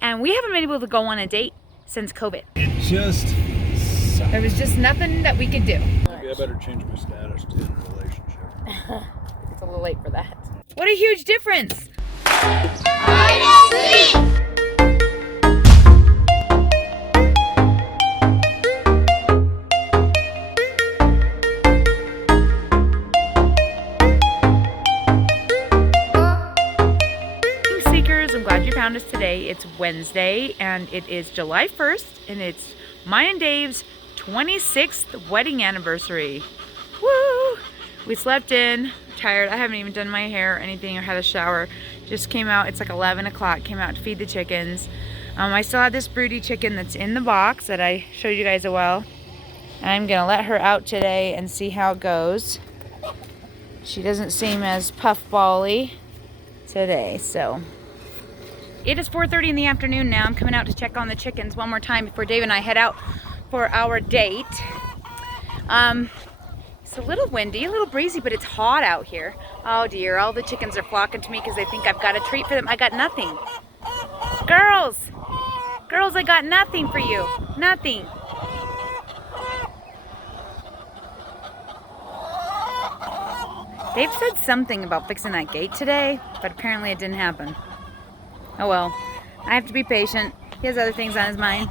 And we haven't been able to go on a date since COVID. Just sucks. There was just nothing that we could do. Maybe I better change my status to in a relationship. It's a little late for that. What a huge difference! Seekers, I'm glad you found us today. It's Wednesday and it is July 1st and it's mine and Dave's 26th wedding anniversary. Woo! We slept in, tired. I haven't even done my hair or anything or had a shower. Just came out, it's like 11 o'clock, came out to feed the chickens. I still have this broody chicken that's in the box that I showed you guys a while. I'm gonna let her out today and see how it goes. She doesn't seem as puffball-y today, so. It is 4:30 in the afternoon now. I'm coming out to check on the chickens one more time before Dave and I head out for our date. It's a little windy, a little breezy, but it's hot out here. Oh dear, all the chickens are flocking to me because they think I've got a treat for them. I got nothing. Girls, I got nothing for you. Nothing. Dave said something about fixing that gate today, but apparently it didn't happen. Oh well, I have to be patient. He has other things on his mind.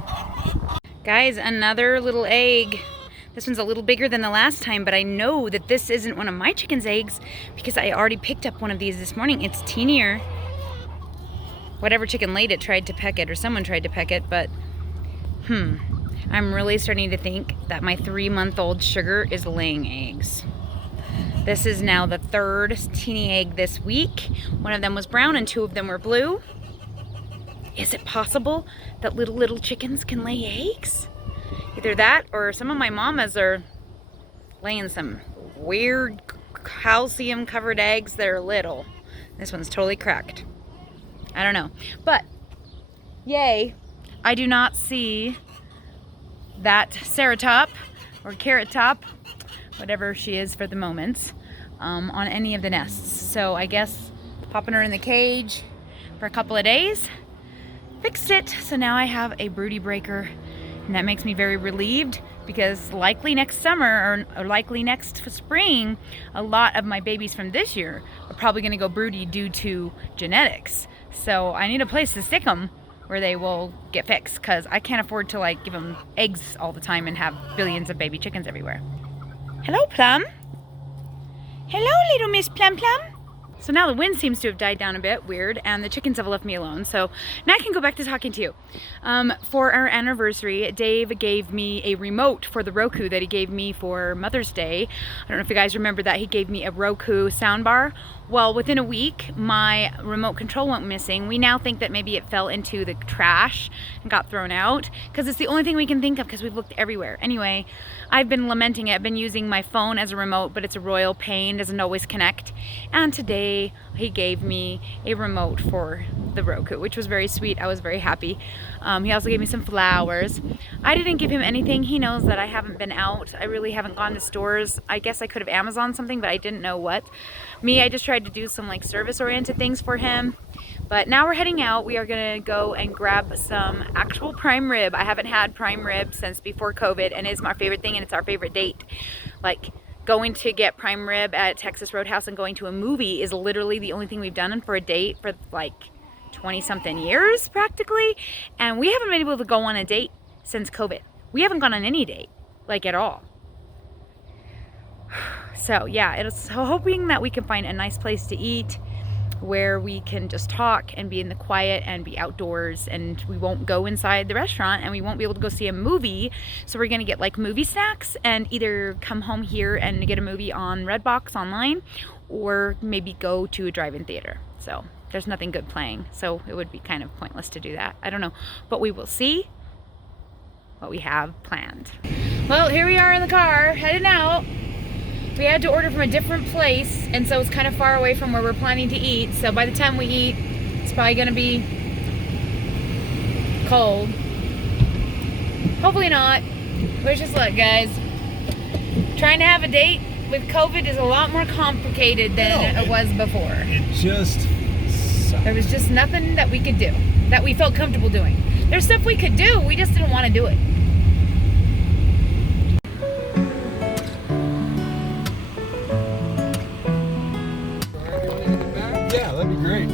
Guys, another little egg. This one's a little bigger than the last time, but I know that this isn't one of my chicken's eggs because I already picked up one of these this morning. It's teenier. Whatever chicken laid it tried to peck it, or someone tried to peck it, but I'm really starting to think that my 3-month-old Sugar is laying eggs. This is now the third teeny egg this week. One of them was brown and 2 of them were blue. Is it possible that little chickens can lay eggs? Either that or some of my mamas are laying some weird calcium covered eggs that are little. This one's totally cracked. I don't know. But, yay, I do not see that Ceratop or Carrot Top, whatever she is for the moment, on any of the nests. So I guess popping her in the cage for a couple of days. Fixed it, so now I have a broody breaker, and that makes me very relieved because likely next summer or likely next spring, a lot of my babies from this year are probably going to go broody due to genetics. So I need a place to stick them where they will get fixed because I can't afford to like give them eggs all the time and have billions of baby chickens everywhere. Hello, Plum. Hello, little Miss Plum Plum. So now the wind seems to have died down a bit, weird, and the chickens have left me alone. So now I can go back to talking to you. For our anniversary, Dave gave me a remote for the Roku that he gave me for Mother's Day. I don't know if you guys remember that. He gave me a Roku soundbar. Well, within a week, my remote control went missing. We now think that maybe it fell into the trash and got thrown out because it's the only thing we can think of because we've looked everywhere. Anyway, I've been lamenting it. I've been using my phone as a remote, but it's a royal pain, doesn't always connect. And today he gave me a remote for the Roku, which was very sweet. I was very happy. He also gave me some flowers. I didn't give him anything. He knows that I haven't been out. I really haven't gone to stores. I guess I could have Amazoned something, but I didn't know what. I just tried to do some like service-oriented things for him. But now we're heading out. We are gonna go and grab some actual prime rib. I haven't had prime rib since before COVID, and it's my favorite thing, and it's our favorite date. Like, going to get prime rib at Texas Roadhouse and going to a movie is literally the only thing we've done for a date for like 20-something years, practically. And we haven't been able to go on a date since COVID. We haven't gone on any date, like at all. So yeah, it's hoping that we can find a nice place to eat where we can just talk and be in the quiet and be outdoors, and we won't go inside the restaurant and we won't be able to go see a movie. So we're gonna get like movie snacks and either come home here and get a movie on Redbox online or maybe go to a drive-in theater. So there's nothing good playing, so it would be kind of pointless to do that. I don't know, but we will see what we have planned. Well, here we are in the car heading out. We had to order from a different place, and so it's kind of far away from where we're planning to eat. So by the time we eat, it's probably gonna be cold. Hopefully not. Wish us luck, guys. Trying to have a date with COVID is a lot more complicated than it was before. It just sucks. There was just nothing that we could do. that we felt comfortable doing. There's stuff we could do, we just didn't want to do it. Yeah, that'd be great.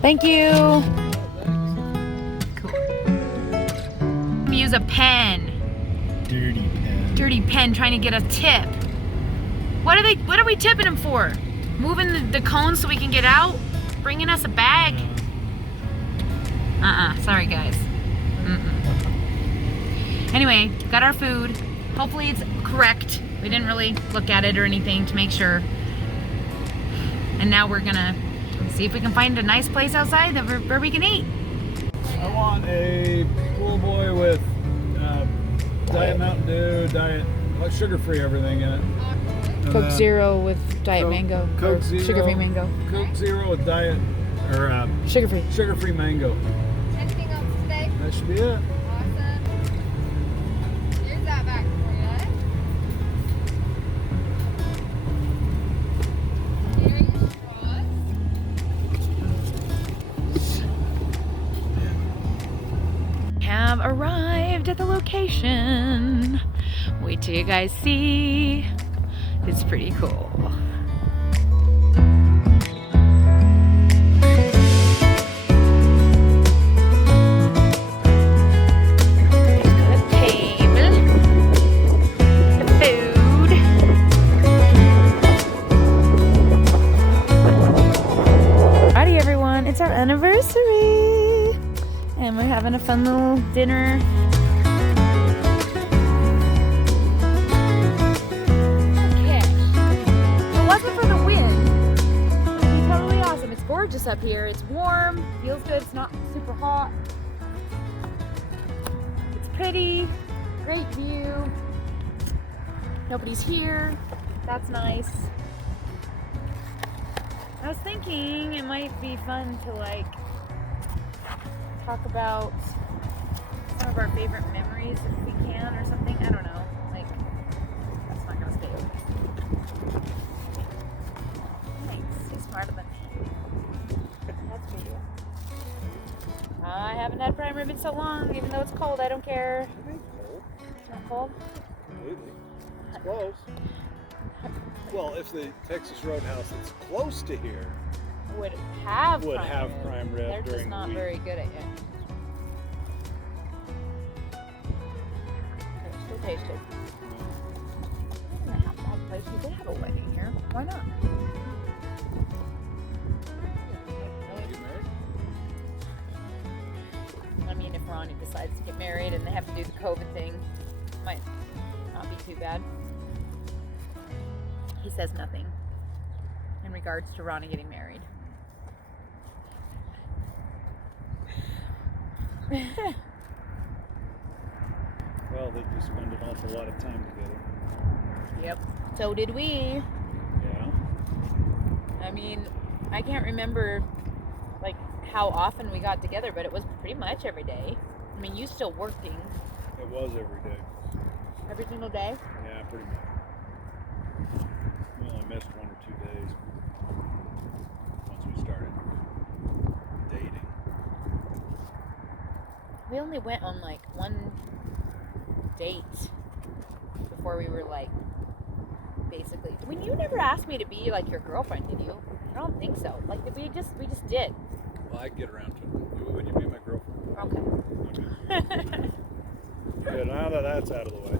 Thank you. Cool. I'm gonna use a pen. Dirty pen. Dirty pen trying to get a tip. What are we tipping him for? Moving the cones so we can get out? Bringing us a bag? Sorry guys. Anyway, got our food. Hopefully it's correct. We didn't really look at it or anything to make sure. And now we're gonna see if we can find a nice place outside where we can eat. I want a pool boy with Diet Mountain Dew, sugar-free everything in it. And Coke then Zero with Diet Coke- Mango. Coke or Zero. Sugar-free mango. Coke Zero with diet, or Sugar-free. sugar-free mango. Anything else today? That should be it. Awesome. Here's that back for you. Here's your straws. Have arrived at the location. Wait till you guys see. It's pretty cool. It's our anniversary and we're having a fun little dinner. Okay. If it wasn't for the wind, it would be totally awesome. It's gorgeous up here. It's warm, feels good, it's not super hot. It's pretty, great view. Nobody's here. That's nice. I was thinking it might be fun to like talk about some of our favorite memories if we can or something. I don't know. Like, that's not gonna stay open. Thanks. He's smarter than me. That's for you. I haven't had primer in so long, even though it's cold. I don't care. It's not cold. Completely. It's close. Well, if the Texas Roadhouse that's close to here Would have prime rib They're during just not the week. very good at it. It's still tasted. I'm gonna have to have a place. We did have a wedding here. Why not? Get married? I mean, if Rani decides to get married and they have to do the COVID thing, it might not be too bad. He says nothing in regards to Rani getting married. Well, they do spend an awful lot of time together. Yep. So did we. Yeah. I mean, I can't remember like how often we got together, but it was pretty much every day. I mean, you still working It was every day. every single day. Yeah, pretty much. We only missed 1 or 2 days once we started dating. We only went on like one date before we were like basically. When you never asked me to be like your girlfriend, did you? I don't think so. Like we just did. Well, I'd get around to it. Would you be my girlfriend? Okay. Okay. Good. Now that that's out of the way.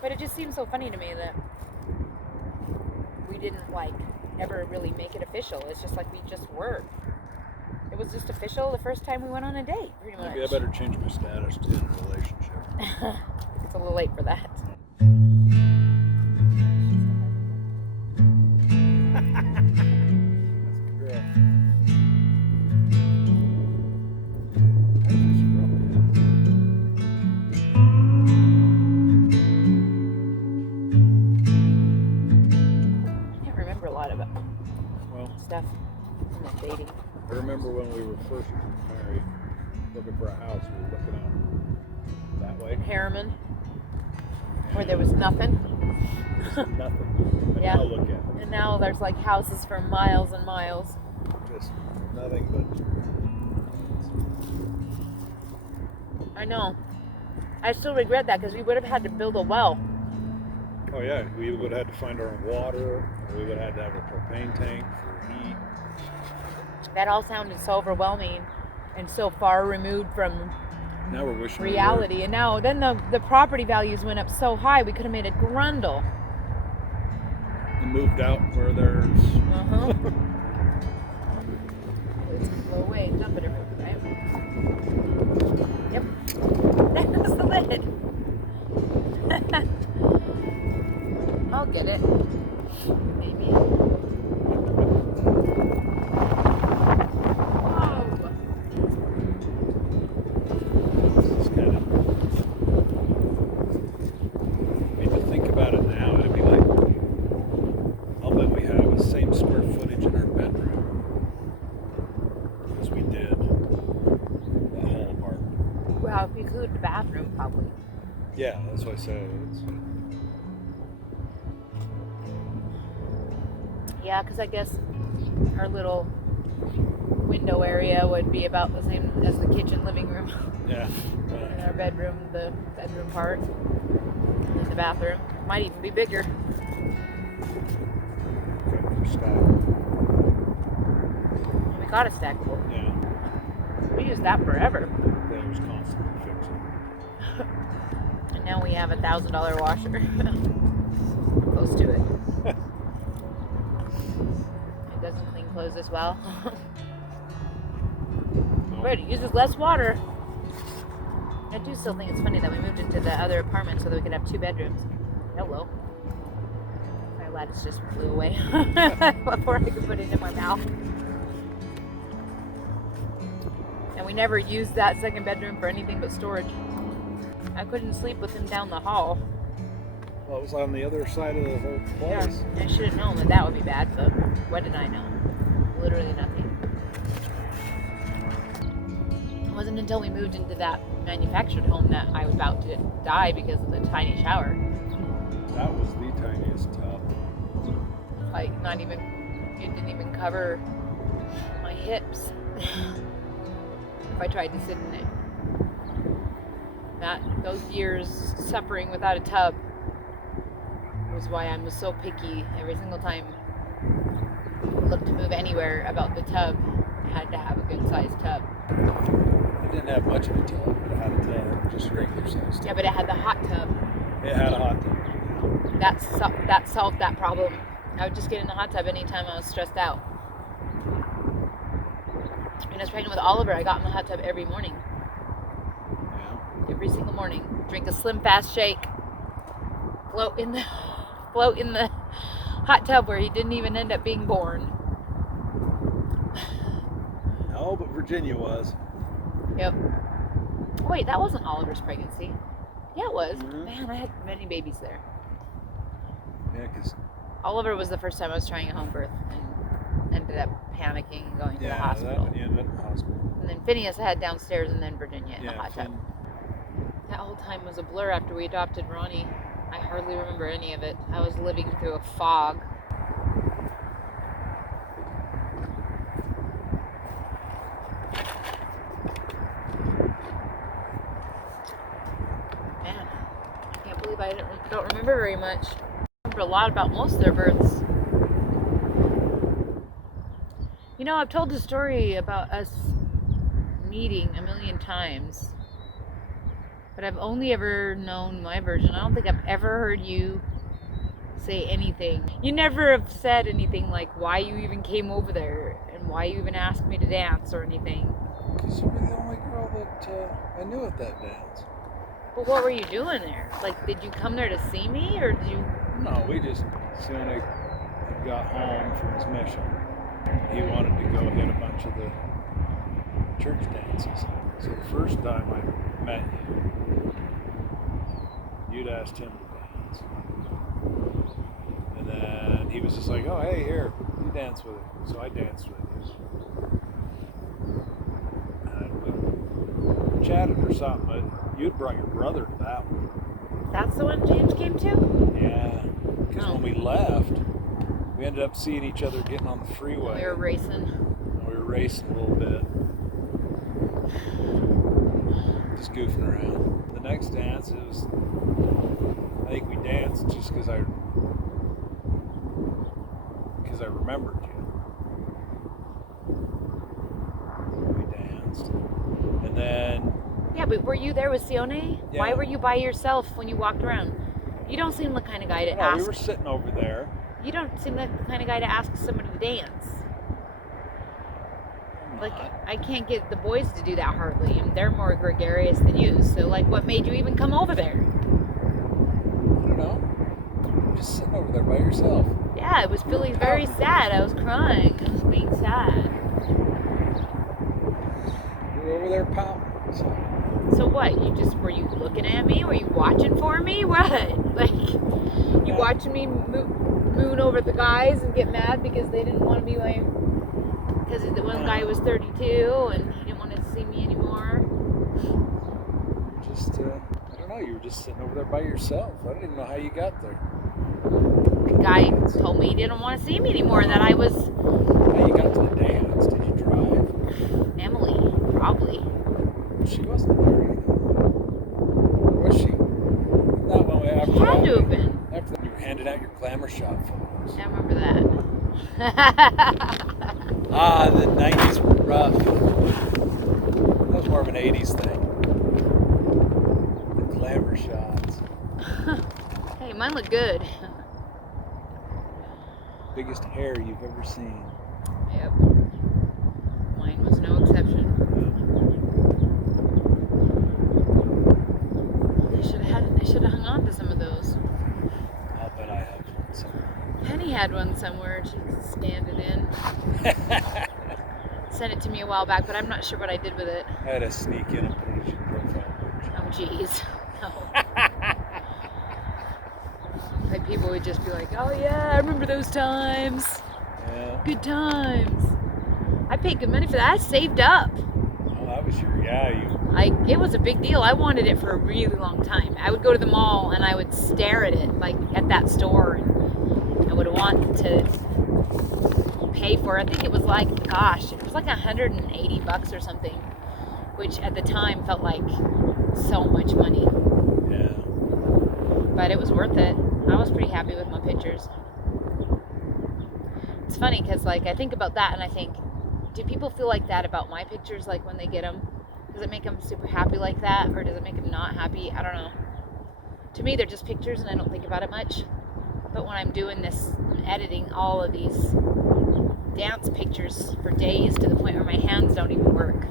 But it just seems so funny to me that we didn't like ever really make it official. It's just like we just were. It was just official the first time we went on a date, pretty much. Maybe I better change my status to in a relationship. It's a little late for that. Stuff in the dating. I remember when we were first married, looking for a house, we were looking out that way. Harriman, where there was nothing. Just nothing. And Yeah. now look at it. And now there's like houses for miles and miles. Just nothing but I know. I still regret that because we would have had to build a well. Oh yeah, we would have had to find our own water, or we would have had to have a propane tank for heat. That all sounded so overwhelming and so far removed from Now we're wishing reality. And now then the property values went up so high we could have made a grundle. And moved out where there's. Uh-huh. It's gonna blow away. Dump it everywhere, right? Yep. That's the lid. I'll get it. Maybe. Whoa. It's kind of. I mean, to think about it now, it'd be like. I'll bet we have the same square footage in our bedroom as we did that whole apartment. Well, if you include the bathroom, probably. Yeah, that's what I said. Yeah, because I guess our little window area would be about the same as the kitchen living room. Yeah. And our bedroom, the bedroom part, and the bathroom. Might even be bigger. Okay, for Sky. We got a stack pool. Yeah. We used that forever. That was constantly fixing. And now we have $1,000 washer. Close to it. It doesn't clean clothes as well. But it uses less water. I do still think it's funny that we moved into the other apartment so that we could have 2 bedrooms. Hello. My lettuce just flew away before I could put it in my mouth. And we never used that second bedroom for anything but storage. I couldn't sleep with him down the hall. Well, it was on the other side of the whole place. Yeah, I should have known that would be bad, but what did I know? Literally nothing. It wasn't until we moved into that manufactured home that I was about to die because of the tiny shower. That was the tiniest tub. Like, it didn't even cover my hips if I tried to sit in it. Those years suffering without a tub was why I'm so picky every single time I looked to move anywhere about the tub. I had to have a good sized tub. It didn't have much of a tub, but it had a tub, just a regular sized tub. Yeah, but it had the hot tub. It had a hot tub. That solved that problem. I would just get in the hot tub anytime I was stressed out. When I was pregnant with Oliver, I got in the hot tub every morning. Yeah. Every single morning. Drink a Slim Fast shake. Float in the hot tub where he didn't even end up being born. No, but Virginia was. Yep. Oh, wait, that wasn't Oliver's pregnancy. Yeah, it was. Mm-hmm. Man, I had many babies there. Yeah, because... Oliver was the first time I was trying a home birth and ended up panicking and going to the hospital. Yeah, ended up in the hospital. And then Phineas had downstairs and then Virginia in the hot tub. Finn. That whole time was a blur after we adopted Rani. I hardly remember any of it. I was living through a fog. Man, I can't believe I don't remember very much. I remember a lot about most of their births. You know, I've told the story about us meeting a million times, but I've only ever known my version. I don't think I've ever heard you say anything. You never have said anything like why you even came over there and why you even asked me to dance or anything. Because you were the only girl that I knew at that dance. But what were you doing there? Like, did you come there to see me or did you... No, we just, soon I got home from his mission, he wanted to go hit a bunch of the church dances. So the first time I met you, you'd asked him to dance. And then he was just like, oh, hey, here, you dance with it. So I danced with you. And we chatted or something, but you'd brought your brother to that one. That's the one James came to? Yeah, because when we left, we ended up seeing each other getting on the freeway. We were racing. We were racing a little bit. just goofing around. The next dance, I think we danced just because I remembered you. We danced. And then... Yeah, but were you there with Sione? Yeah. Why were you by yourself when you walked around? You don't seem the kind of guy to No, ask. we were sitting over there. You don't seem like the kind of guy to ask somebody to dance. Like, I can't get the boys to do that hardly, and they're more gregarious than you. So, like, what made you even come over there? I don't know. You're just sitting over there by yourself. Yeah, I was feeling very sad. I was crying. I was being sad. You were over there pouting. So what? Were you looking at me? Were you watching for me? What? Like, you watching me moon over the guys and get mad because they didn't want to be like, because the one guy was 32 and he didn't want to see me anymore. Just, I don't know, you were just sitting over there by yourself. I don't even know how you got there. The guy told me he didn't want to see me anymore and that I was... How you got to the dance? Did you drive? Emily, probably. She wasn't there either. Was she? Not one way after She had that. to have been. After that, you were handing out your glamour shot photos. I remember that. The 90s were rough. That was more of an 80s thing. The glamour shots. Hey, mine look good. Biggest hair you've ever seen. Yep. Mine was no exception. I should have hung on to some of those. I'll bet I have one somewhere. Penny had one somewhere. She scanned it in. Sent it to me a while back, but I'm not sure what I did with it. I had to sneak in and put it as your profile picture. Oh, jeez. No. Like people would just be like, "Oh yeah, I remember those times. Yeah. Good times." I paid good money for that. I saved up. Oh, that was your, It was a big deal. I wanted it for a really long time. I would go to the mall and I would stare at it, like at that store, and I would want to pay for it. I think it was like, gosh, it was like $180 or something, which at the time felt like so much money. Yeah. But it was worth it. I was pretty happy with my pictures. It's funny because, like, I think about that and I think, do people feel like that about my pictures, like when they get them? Does it make them super happy like that, or does it make them not happy? I don't know. To me, they're just pictures and I don't think about it much. But when I'm doing this, I'm editing all of these dance pictures for days to the point where my hands don't even work.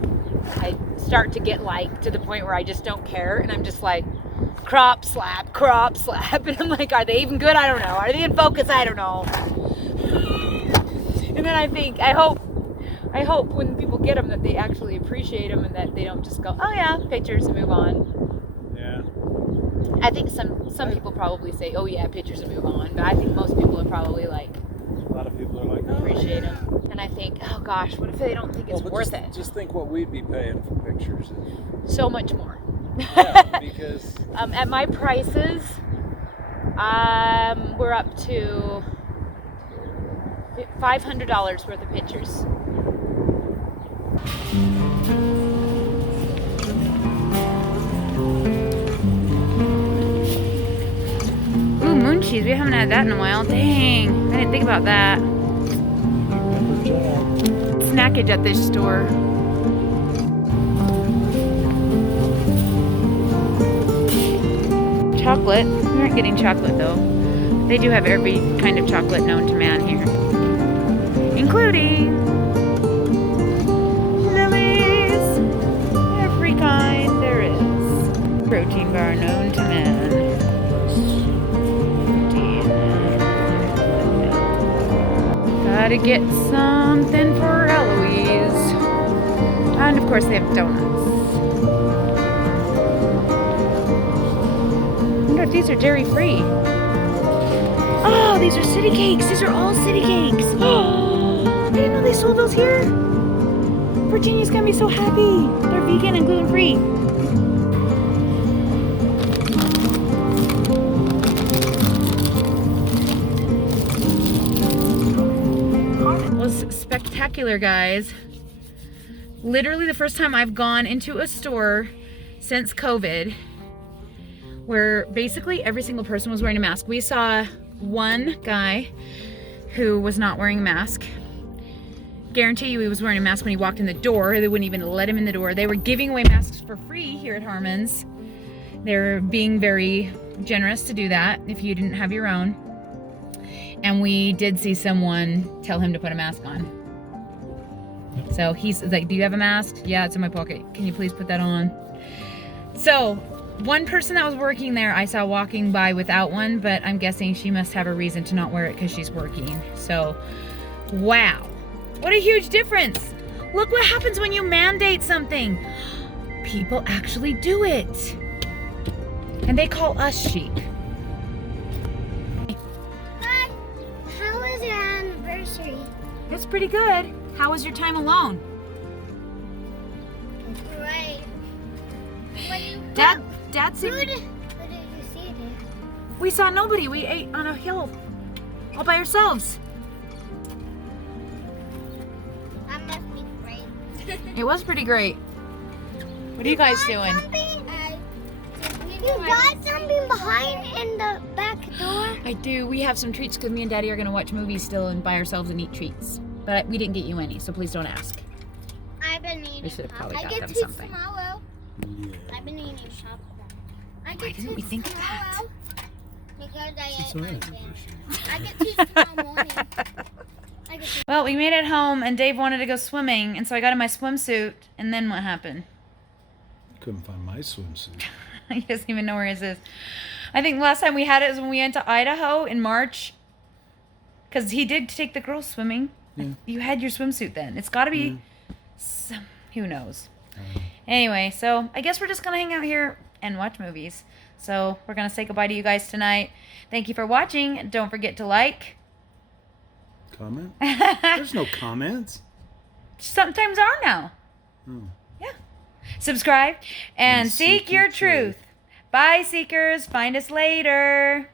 I start to get like to the point where I just don't care, and I'm just like, crop, slap, and I'm like, are they even good? I don't know. Are they in focus? I don't know. And then I think, I hope when people get them that they actually appreciate them and that they don't just go, oh yeah, pictures and move on. Yeah. I think some people probably say, oh yeah, pictures and move on, but I think most people are probably like, A lot of people are like, oh, appreciate them. And I think, oh gosh, what if they don't think it's worth it? Just think what we'd be paying for pictures. So much more. Yeah, because at my prices, we're up to $500 worth of pictures. Ooh, moon cheese. We haven't had that in a while. Dang, I didn't think about that. Snackage at this store. Chocolate. We aren't getting chocolate though. They do have every kind of chocolate known to man here, including lilies. Every kind there is. Protein bar known to man. Gotta get something for Eloise. And of course they have donuts. I wonder if these are dairy free. Oh, these are city cakes. These are all city cakes. Oh, I didn't know they sold those here. Virginia's gonna be so happy. They're vegan and gluten free. Spectacular, guys. Literally the first time I've gone into a store since COVID, where basically every single person was wearing a mask. We saw one guy who was not wearing a mask. Guarantee you he was wearing a mask when he walked in the door. They wouldn't even let him in the door. They were giving away masks for free here at Harmon's. They're being very generous to do that if you didn't have your own. And we did see someone tell him to put a mask on. So he's like, do you have a mask? Yeah, it's in my pocket. Can you please put that on? So one person that was working there I saw walking by without one, but I'm guessing she must have a reason to not wear it because she's working. So, wow. What a huge difference. Look what happens when you mandate something. People actually do it. And they call us sheep. Dad, how was your anniversary? It's pretty good. How was your time alone? Great. Dad's Who did you see there? We saw nobody. We ate on a hill all by ourselves. That must be great. It was pretty great. What are you guys doing? You got something behind in the back door? I do. We have some treats because me and Daddy are going to watch movies still and buy ourselves and eat treats. But we didn't get you any, so please don't ask. I've been eating. We should have probably I got get them to something. tomorrow. Yeah. I've been eating chocolate. I Why get didn't we think of that? tomorrow because I It's ate our my anniversary. dinner. I get to tomorrow morning. I get to Well, we made it home and Dave wanted to go swimming, and so I got in my swimsuit, and then what happened? Couldn't find my swimsuit. He doesn't even know where his is. I think the last time we had it was when we went to Idaho in March. Because he did take the girls swimming. Yeah. You had your swimsuit then. It's got to be some, who knows. Anyway, so I guess we're just going to hang out here and watch movies. So we're going to say goodbye to you guys tonight. Thank you for watching. Don't forget to like. Comment? There's no comments. Sometimes are now. Oh. Yeah. Subscribe and seek your truth. Bye, Seekers. Find us later.